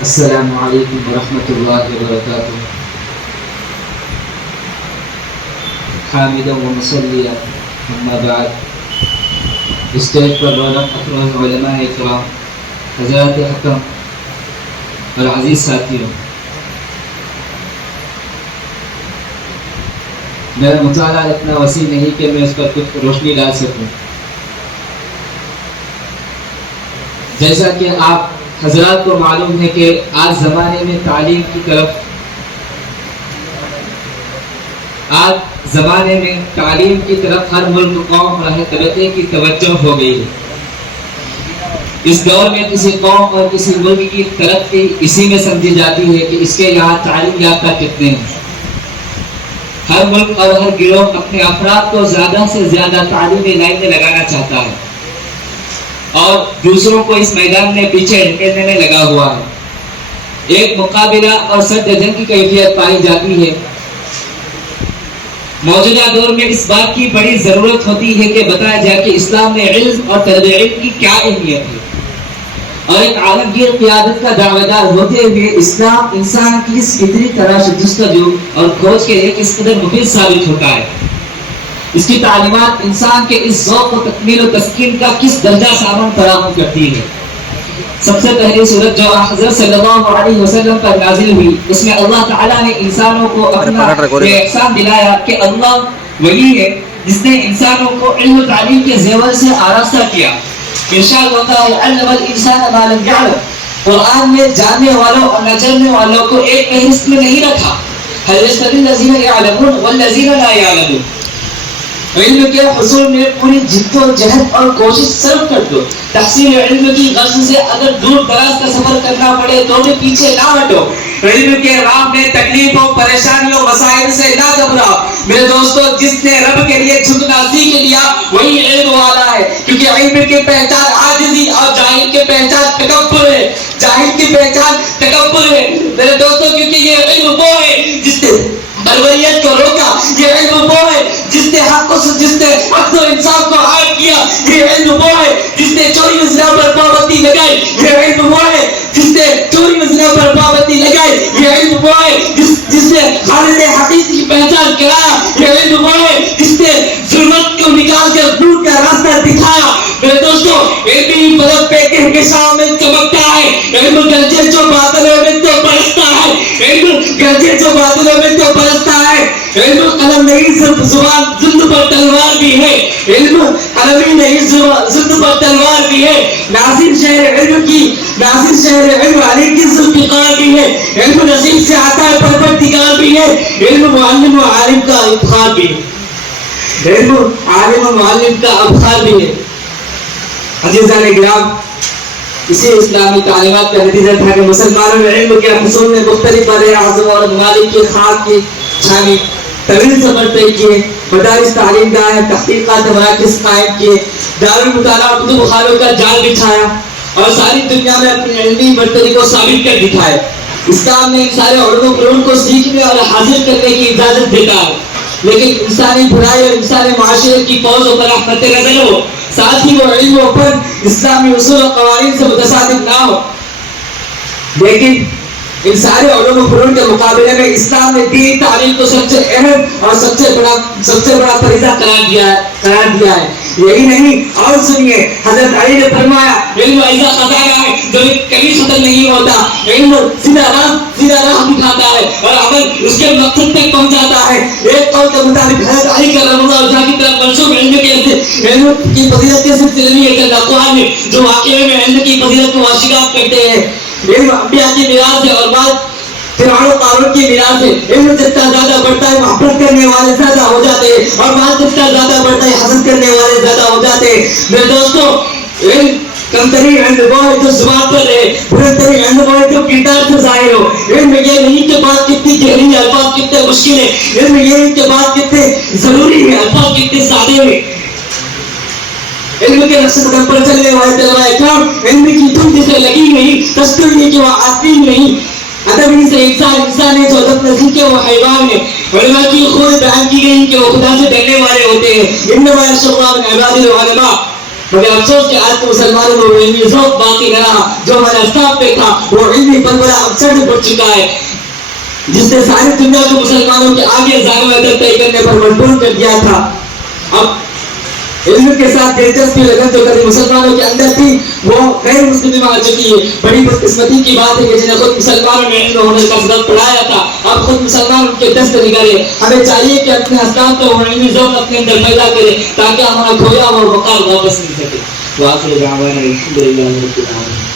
السلام علیکم ورحمۃ اللہ وبرکاتہ. حامدا و مصلیا اما بعد. اسٹیج پر رونق افروز علماء اکرام، حضرات حکم اور عزیز ساتھیوں، میرا مطالعہ اتنا وسیع نہیں کہ میں اس پر کچھ روشنی ڈال سکوں. جیسا کہ آپ حضرات کو معلوم ہے کہ آج زمانے میں تعلیم کی طرف ہر ملک، قوم اور ہر طبقے کی توجہ ہو گئی ہے. اس دور میں کسی قوم اور کسی ملک کی ترقی اسی میں سمجھی جاتی ہے کہ اس کے یہاں تعلیم یافتہ کتنے ہیں. ہر ملک اور ہر گروہ اپنے افراد کو زیادہ سے زیادہ تعلیمی لائن میں لگانا چاہتا ہے اور دوسروں کو اس میدان میں پیچھے ڈھکیلنے میں لگا ہوا ہے. ایک مقابلہ اور سد جنگ کی کیفیت پائی جاتی ہے. موجودہ دور میں اس بات کی بڑی ضرورت ہوتی ہے کہ بتایا جائے کہ اسلام میں علم اور طلب علم کی کیا اہمیت ہے، اور ایک عالمگیر قیادت کا دعویدار ہوتے ہوئے اسلام انسان کی اس فطری تلاش جستجو اور کھوج کے لیے کس قدر مفید ثابت ہوتا ہے. اس کی تعلیمات انسان کے اس ذوق و تکمیل و تسکین کا کس درجہ سامان فراہم کرتی ہے. سب سے پہلی صورت جو حضرت صلی اللہ علیہ وسلم پر نازل ہوئی، اس میں اللہ تعالیٰ نے انسانوں کو اپنا یہ احسان دلایا کہ اللہ ولی ہے جس نے انسانوں کو علم و تعلیم کے زیور سے آراستہ کیا. ارشاد ہوتا ہے علم الانسان ما لم يعلم. قرآن میں جاننے والوں اور نہ جاننے والوں کو ایک فہرست میں نہیں رکھا. هل يستوي الذين يعلمون والذين لا يعلمون. علم کے حصول میں پوری جد و جہد اور کوشش صرف کر دو. تحصیل علم کی غرض سے اگر دور دراز کا سفر کرنا پڑے تو بھی پیچھے نہ ہٹو. علم کے راہ میں تکلیفوں، پریشانیوں، مسائل سے نہ گھبراؤ. میرے دوستو، جس نے رب کے لیے جھکنا سیکھ لیا وہی علم والا ہے، کیونکہ علم کی پہچان عاجزی اور جاہل کی پہچان تکبر ہے. جاہل کی پہچان تکبر ہے میرے دوستو، کیونکہ یہ علم وہ ہے جس نے بربریت کو روکا. یہ علم وہ ہے جس نے حق و انصاف کو عائد کیا. یہ علم وہ ہے جس نے چوری وزنا پر پابندی لگائی. یہ علم وہ ہے جس نے چوری وزنا پر پابندی لگائی. یہ علم وہ ہے جس نے خالد حقیقی کی پہچان کرایا. یہ علم وہ ہے جس نے ظلمت کو نکال کر نور کا راستہ دکھایا. میرے دوستو، علمی مدد پہ ہمیشہ میں چمکتا ہے. علم گرجے جو بادلوں میں تو برستا ہے. علم گرجے جو بادلوں میں تو برستا ہے. علم قلم نہیں صرف زبان، زند پر تلوار بھی ہے. علم قلم ہی نہیں زند پر تلوار بھی ہے. ناصر شہر علم علی کی ذوالفقار بھی ہے. علم نصیب سے آتا ہے پروردگار بھی ہے. علم معلم و عالم کا ابخار بھی ہے. علم عالم و معلم کا ابخار بھی ہے. عزیزان گرام، اسی اسلامی تعلیمات کا نتیجہ تھا کہ مسلمانوں میں علم کے حصول میں مختلف بر اعظم اور ممالک کی خاک کی چھانی طویل سفر طے کیے. مدارس تعلیم گاہیں، تحقیقات مراکز قائم کیے. دارالمطالعہ کتب خانوں کا جال بچھایا اور ساری دنیا میں اپنی علمی برتری کو ثابت کر دکھائے. اسلام نے ان سارے علوم و فنون کو سیکھنے اور حاصل کرنے کی اجازت دیتا ہے، لیکن انسانی بھلائی اور انسانی معاشرے کی فوج و فلاح مد نظر ہو. ساتھ ہی وہ علم و فن اسلامی اصول و قوانین سے متصادم نہ ہو. لیکن ان سارے علوم و فنون کے مقابلے میں اسلام نے دینی تعلیم کو سب سے اہم اور سب سے بڑا فریضہ قرار دیا ہے. یہی نہیں، اور سنیے، حضرت علی نے فرمایا علم ایسا خزانہ ہے جو کبھی ختم نہیں ہوتا. علم سیدھا راہ دکھاتا ہے اور عمل اس کے مقصد تک پہنچاتا ہے. ایک قول کے مطابق حضرت علی کرم اللہ وجہہ کی طرف منسوب علم کی فضیلت کے سلسلے میں ایک اقوال ہے جو واقعے میں علم کی فضیلت کو واشگاف کرتے ہیں. علم انبیاء کی میراث ہے اور بعد فرعون و قارون کی میراث ہے. علم جتنا زیادہ بڑھتا ہے محبت کرنے والے زیادہ ہو جاتے ہیں، اور بعد جتنا زیادہ بڑھتا ہے حسد کرنے والے زیادہ ہو جاتے ہیں. میرے دوستو، علم کم ترین علم وہ ہے جو زبان پر رہے، بلند ترین علم وہ ہے جو کردار سے ظاہر ہو. علم یہ نہیں کہ بات کتنی گہری ہے، الفاظ کتنے مشکل ہے. علم یہ نہیں کہ بات کتنے ضروری ہے، الفاظ کتنے سادے ہیں. علم کے نقش قدم پر چلنے والے طلباء کرام، علم کی دھن جسے لگی نہیں، تذکر نہیں کہ وہ آدمی نہیں، ادب ہی سے انسان ہے، جو ادب نہیں کہ وہ حیوان ہے. علماء کی خود بیان کی گئی کہ وہ خدا سے ڈرنے والے ہوتے ہیں. انما یخشى الله من عباده العلماء. مگر افسوس کہ آج کے مسلمانوں میں وہ علمی ذوق باقی نہ رہا جو ہمارے اسلاف پہ تھا. وہ علمی بلبلہ اب سر پڑ چکا ہے جس نے ساری دنیا کو مسلمانوں کے آگے زانو طے کرنے پر مجبور کر دیا تھا. اب علم کے ساتھ دلچسپی لگن جو کبھی مسلمانوں کے اندر تھی وہ غیر مسلم میں آ چکی ہے. بڑی بدقسمتی کی بات ہے کہ جنہیں خود مسلمانوں نے علم ہونے کا سبق پڑھایا تھا اب خود مسلمان ان کے دست نکالے. ہمیں چاہیے کہ اپنے اسلام کو علمی ذوق اپنے اندر پیدا کرے تاکہ ہمارا کھویا ہوا وقار واپس مل سکے. وآخر دعوانا الحمد للہ رب العالمین.